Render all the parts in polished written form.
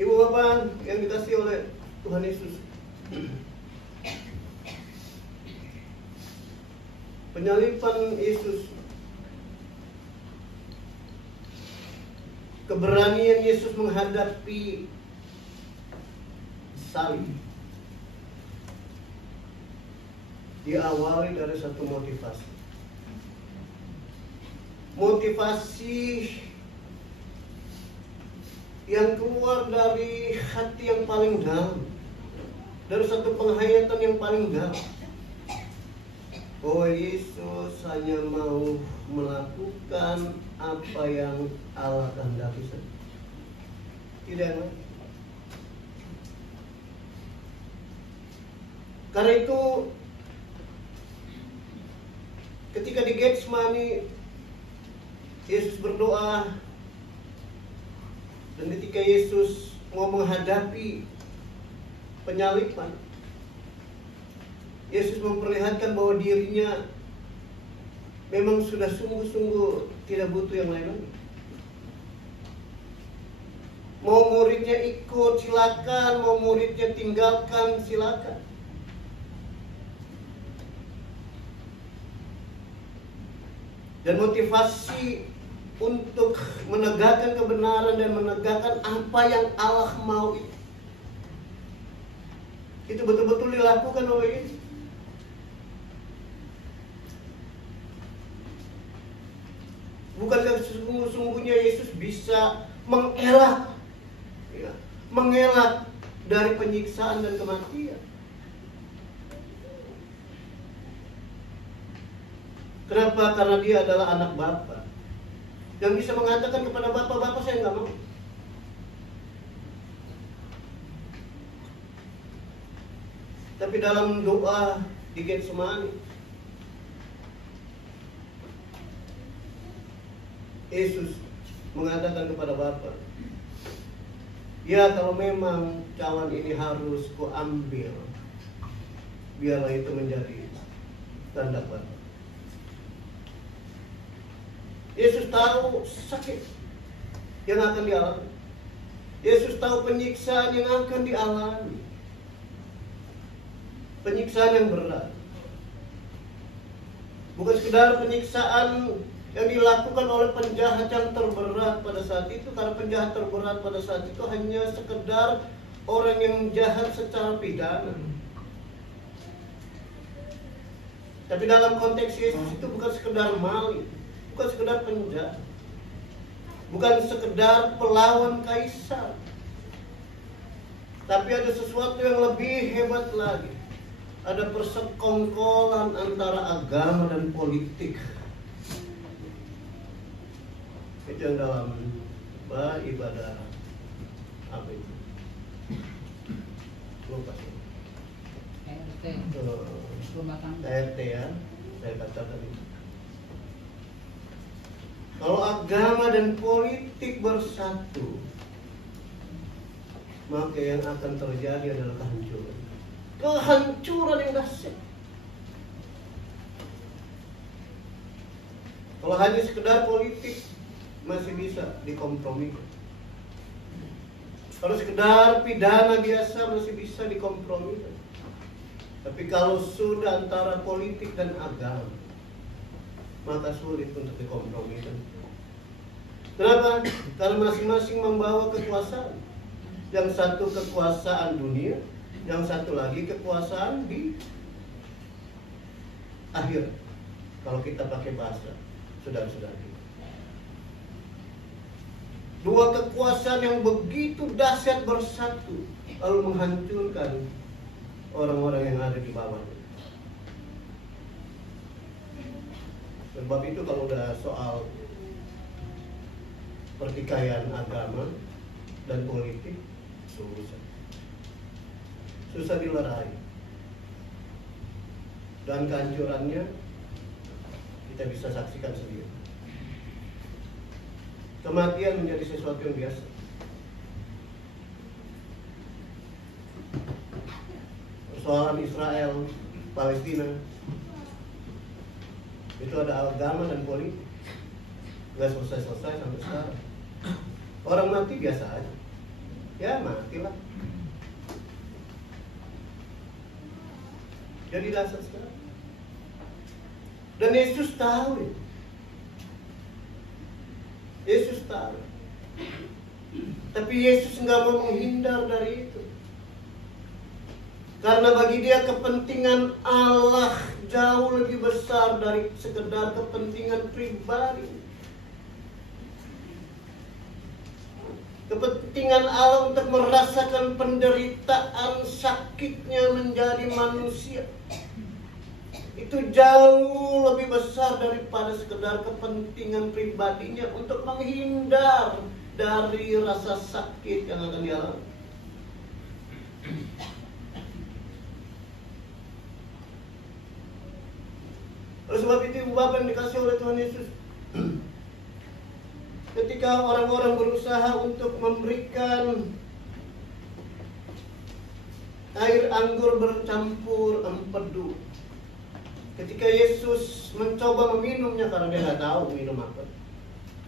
Ibu bapak yang dikasihi oleh Tuhan Yesus, penyaliban Yesus, keberanian Yesus menghadapi salib diawali dari satu motivasi. Motivasi yang keluar dari hati yang paling dalam, dari satu penghayatan yang paling dalam, bahwa Yesus hanya mau melakukan apa yang Allah kehendaki saja, tidak yang lain. Karena itu ketika di Getsemani Yesus berdoa, dan ketika Yesus mau menghadapi penyaliban, Yesus memperlihatkan bahwa dirinya memang sudah sungguh-sungguh tidak butuh yang lain lagi. Mau muridnya ikut, silakan. Mau muridnya tinggalkan, silakan. Dan motivasi untuk menegakkan kebenaran dan menegakkan apa yang Allah mau itu betul-betul dilakukan oleh Yesus. Bukankah sesungguhnya Yesus bisa mengelak dari penyiksaan dan kematian? Kenapa? Karena dia adalah anak Bapa yang bisa mengatakan kepada Bapa, saya nggak mau. Tapi dalam doa di Getsemani, Yesus mengatakan kepada Bapa, ya kalau memang cawan ini harus kuambil, biarlah itu menjadi kehendak Bapa. Yesus tahu sakit yang akan dialami. Yesus tahu penyiksaan yang akan dialami. Penyiksaan yang berat. Bukan sekedar penyiksaan yang dilakukan oleh penjahat yang terberat pada saat itu. Karena penjahat terberat pada saat itu hanya sekedar orang yang jahat secara pidana. Tapi dalam konteks Yesus itu bukan sekedar maling, bukan sekedar penjahat, bukan sekedar pelawan kaisar, tapi ada sesuatu yang lebih hebat lagi. Ada persekongkolan antara agama dan politik. Itu yang dalam ibadah apa itu? Lupa sih. RT ya, saya katakan itu. Kalau agama dan politik bersatu, maka yang akan terjadi adalah kehancuran. Kehancuran yang dahsyat. Kalau hanya sekedar politik masih bisa dikompromikan. Kalau sekedar pidana biasa masih bisa dikompromikan. Tapi kalau sudah antara politik dan agama, maka sulit untuk dikompromikan. Kenapa? Karena masing-masing membawa kekuasaan. Yang satu kekuasaan dunia, yang satu lagi kekuasaan di akhir. Kalau kita pakai bahasa saudara-saudari, dua kekuasaan yang begitu dahsyat bersatu lalu menghancurkan orang-orang yang ada di bawahnya. Sebab itu kalau udah soal pertikaian agama dan politik, susah dilerai. Dan kehancurannya kita bisa saksikan sendiri. Kematian menjadi sesuatu yang biasa. Persoalan Israel, Palestina, itu ada agama dan politik. Gak selesai-selesai sampai sekarang. Orang mati biasa aja. ya matilah. Jadi dasar sekarang. Dan Yesus tahu itu. Yesus tahu. Tapi Yesus nggak mau menghindar dari itu. Karena bagi dia kepentingan Allah jauh lebih besar dari sekedar kepentingan pribadi. Kepentingan Allah untuk merasakan penderitaan sakitnya menjadi manusia itu jauh lebih besar daripada sekedar kepentingan pribadinya untuk menghindar dari rasa sakit yang akan dialami. Oleh sebab itu Bapak yang dikasih oleh Tuhan Yesus, ketika orang-orang berusaha untuk memberikan air anggur bercampur empedu, ketika Yesus mencoba meminumnya karena dia nggak tahu minum apa,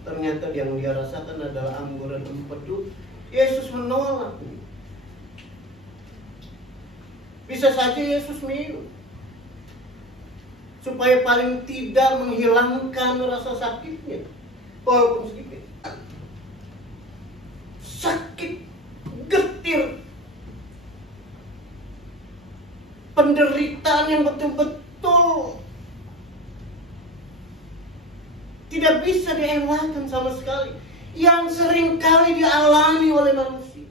ternyata yang dia rasakan adalah anggur dan empedu, Yesus menolak. Bisa saja Yesus minum supaya paling tidak menghilangkan rasa sakitnya, walaupun sedikit. Sakit, getir, penderitaan yang betul-betul tidak bisa dielakkan sama sekali, yang seringkali dialami oleh manusia.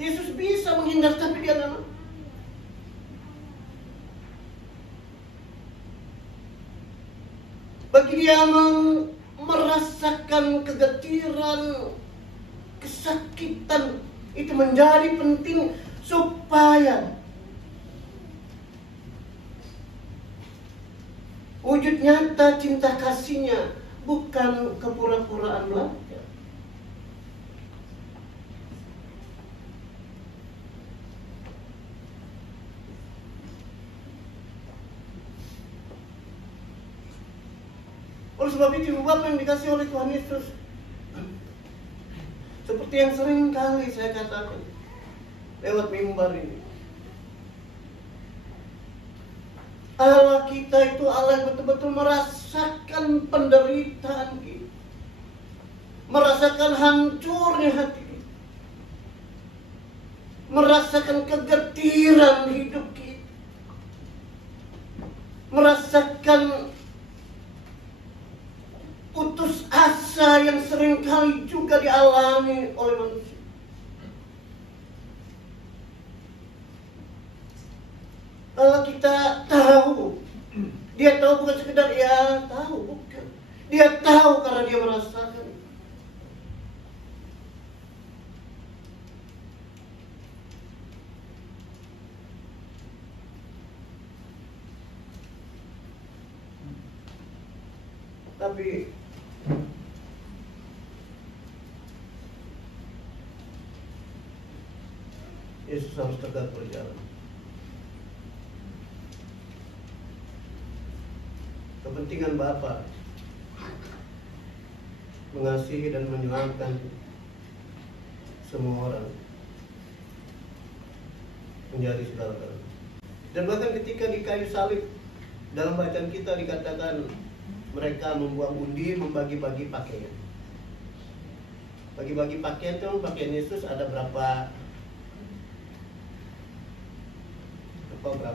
Yesus bisa menghindar, tapi dia nggak mau. Bagi dia merasakan kegetiran, kesakitan, itu menjadi penting supaya wujud nyata cinta kasihnya, bukan kepura-puraan belaka. Oleh sebab itu Bapak yang dikasih oleh Tuhan Yesus, seperti yang sering kali saya katakan lewat mimbar ini, Allah kita itu Allah yang betul-betul merasakan penderitaan kita, merasakan hancurnya hati kita, merasakan kegetiran hidup kita, merasakan putus asa yang seringkali juga dialami oleh manusia. Kalau kita tahu, dia tahu bukan sekedar ya tahu, bukan. Dia tahu karena dia merasakan. Tapi Yesus harus tegak berjalan. Kepentingan Bapa mengasihi dan menyelamatkan semua orang menjadi segala-galanya. Dan bahkan ketika di kayu salib, dalam bacaan kita dikatakan mereka membuang undi, membagi-bagi pakaian. Bagi-bagi pakaian itu, pakaian Yesus ada berapa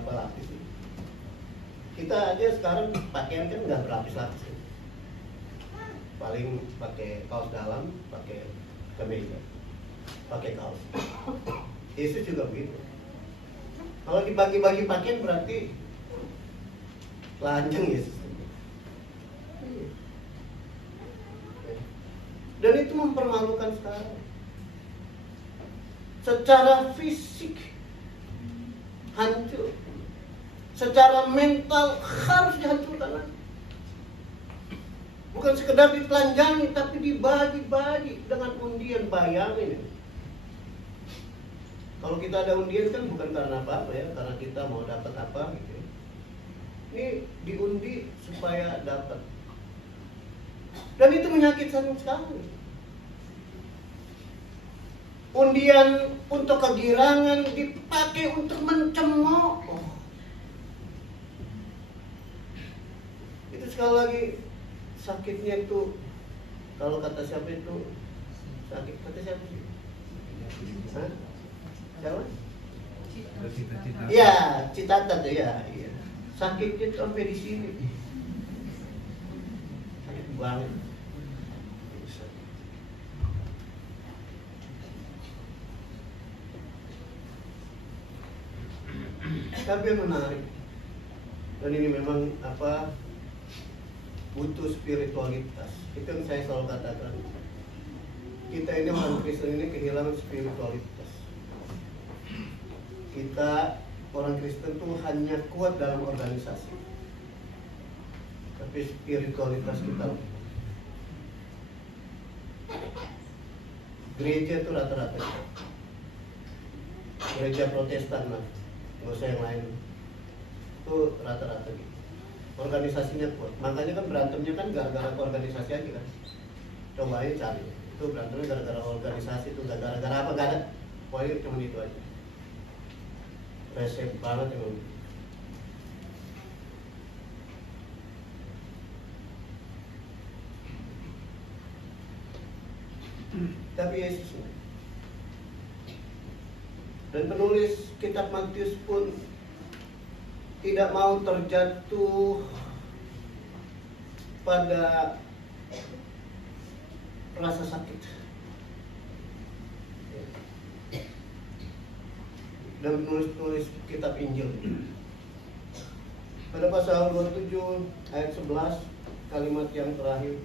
lapis. Kita aja sekarang pakaian kan nggak berlapis-lapis. Paling pakai kaos dalam, pakai kemeja, pakai kaos. Yesus juga begitu. Kalau dibagi-bagi pakaian berarti telanjang Yesus. Dan itu mempermalukan sekali. Secara fisik hancur, secara mental harus dihancurkan. Bukan sekedar ditelanjangi, tapi dibagi-bagi dengan undian. Bayangin. Kalau kita ada undian kan bukan karena apa-apa ya, karena kita mau dapat apa gitu. Ini diundi supaya dapat. Dan itu menyakitkan sekali. Undian untuk kegirangan dipakai untuk mencemooh. Itu sekali lagi sakitnya itu, kalau kata siapa itu sakit, kata siapa sih? Hah? Siapa? Iya, Citata tuh ya. Iya. Sakitnya itu sampai di sini. Sakit banget. Tapi yang menarik, dan ini memang butuh spiritualitas. Itu yang saya selalu katakan. Kita ini orang Kristen ini kehilangan spiritualitas. Kita orang Kristen tuh hanya kuat dalam organisasi, tapi spiritualitas kita. Gereja itu rata-rata gereja Protestan lah, nggak usah yang lain. Itu rata-rata gitu. Organisasinya kuat. Makanya kan berantemnya kan gara-gara organisasi aja kan. Coba aja cari. Itu berantemnya gara-gara organisasi, itu gara-gara apa? Gak ada. Pokoknya cuma itu aja. Resep banget emang. Tapi Yesus dan penulis kitab Matius pun tidak mau terjatuh pada rasa sakit. Dan penulis kitab Injil pada pasal 27 ayat 11, kalimat yang terakhir,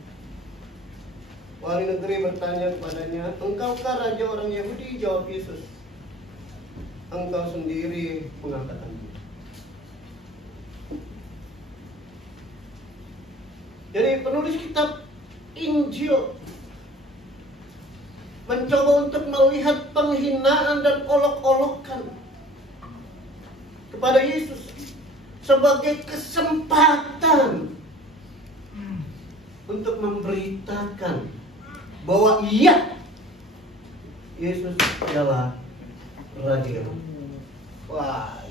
wali negeri bertanya kepadanya, engkaukah raja orang Yahudi? Jawab Yesus, engkau sendiri mengatakannya. Jadi penulis kitab Injil mencoba untuk melihat penghinaan dan olok-olokan kepada Yesus sebagai kesempatan untuk memberitakan bahwa iya, Yesus adalah Raja. Wah,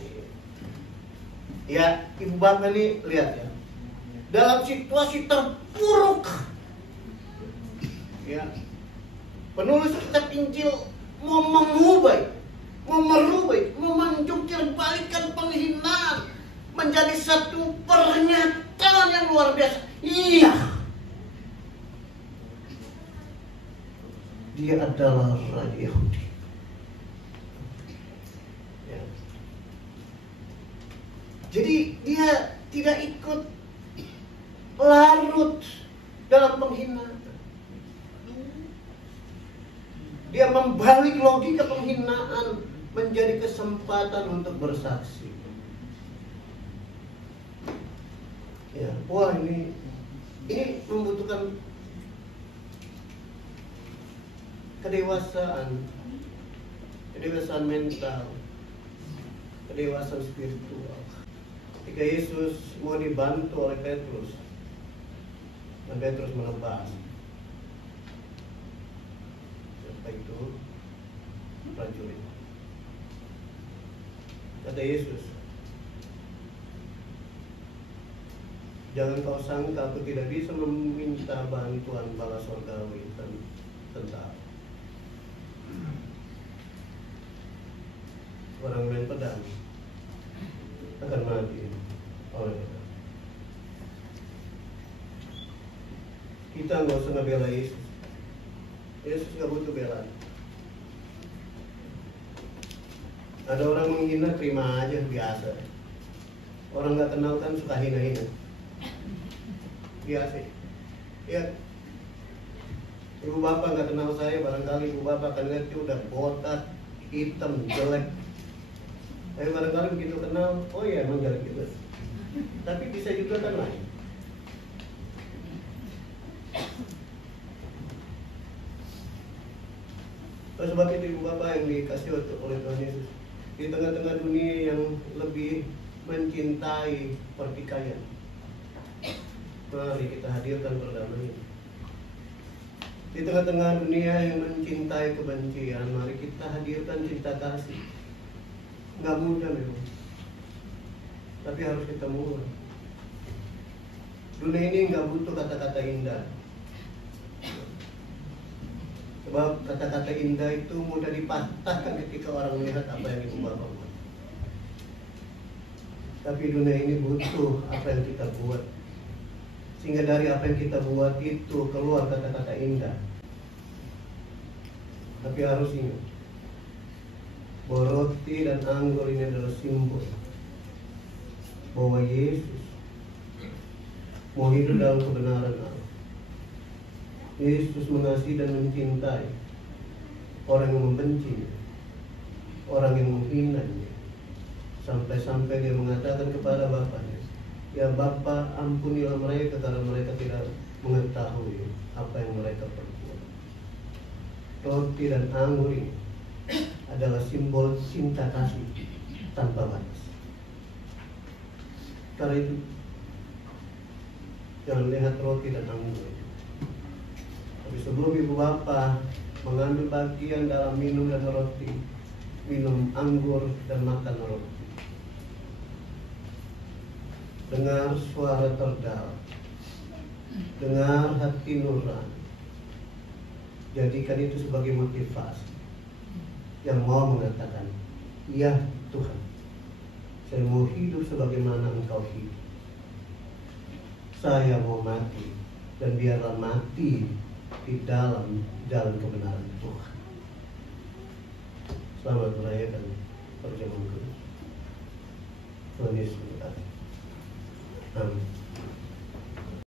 ya ibu bapak ini lihat ya, dalam situasi terpuruk, ya penulis kitab Injil mau mengubah, mau merubah, mau menjungkir balikan penghinaan menjadi satu pernyataan yang luar biasa. Iya, dia adalah Raja Yahudi. Ya. Jadi dia tidak ikut larut dalam penghinaan. Dia membalik logika penghinaan menjadi kesempatan untuk bersaksi. Ya, wah ini membutuhkan kedewasaan mental, kedewasaan spiritual. Ketika Yesus mau dibantu oleh Petrus, dan Petrus menebas, siapa itu? Prajurit. Kata Yesus, jangan kau sangka aku tidak bisa meminta bantuan bala surgawi dan tentara. Orang main pedang akan mati oleh pedang. Kita nggak usah ngebela Yesus. Yesus nggak butuh belaan. Ada orang menghina, terima aja, biasa. Orang nggak kenal kan suka hina-hina. Biasa. Ya, ibu bapak nggak kenal saya, barangkali ibu bapak akan lihat dia udah botak, hitam, jelek. Tapi barangkali begitu kenal, oh iya emang jelek gitu. Tapi bisa juga kan lain. Oleh sebab itu ibu bapak yang dikasih oleh Tuhan Yesus, di tengah-tengah dunia yang lebih mencintai pertikaian, mari kita hadirkan perdamaian. Di tengah-tengah dunia yang mencintai kebencian, mari kita hadirkan cinta kasih. Nggak mudah memang, tapi harus kita mulai. Dunia ini nggak butuh kata-kata indah. Sebab kata-kata indah itu mudah dipatahkan ketika orang melihat apa yang ibu bapak buat. Tapi dunia ini butuh apa yang kita buat, sehingga dari apa yang kita buat itu keluar kata-kata indah. Tapi harus ingat bahwa roti dan anggur ini adalah simbol bahwa Yesus mau hidup dalam kebenaran Allah. Yesus mengasihi dan mencintai orang yang membencinya, orang yang menghinanya, sampai-sampai dia mengatakan kepada Bapaknya, "Ya Bapa, ampunilah mereka karena mereka tidak mengetahui apa yang mereka perbuat." Roti dan anggur ini adalah simbol cinta kasih tanpa batas. Karena itu, jangan lihat roti dan anggur ini. Tapi sebelum ibu bapak mengambil bagian dalam minum dan roti, minum anggur dan makan roti, dengar suara terdalam, dengar hati nurani, jadikan itu sebagai motivasi yang mau mengatakan, "Ya Tuhan, saya mau hidup sebagaimana Engkau hidup. Saya mau mati, dan biarlah mati di dalam jalan kebenaran Tuhan." Selamat merayakan perjamuan kudus. Tuhan Yesus memberkati. Amin.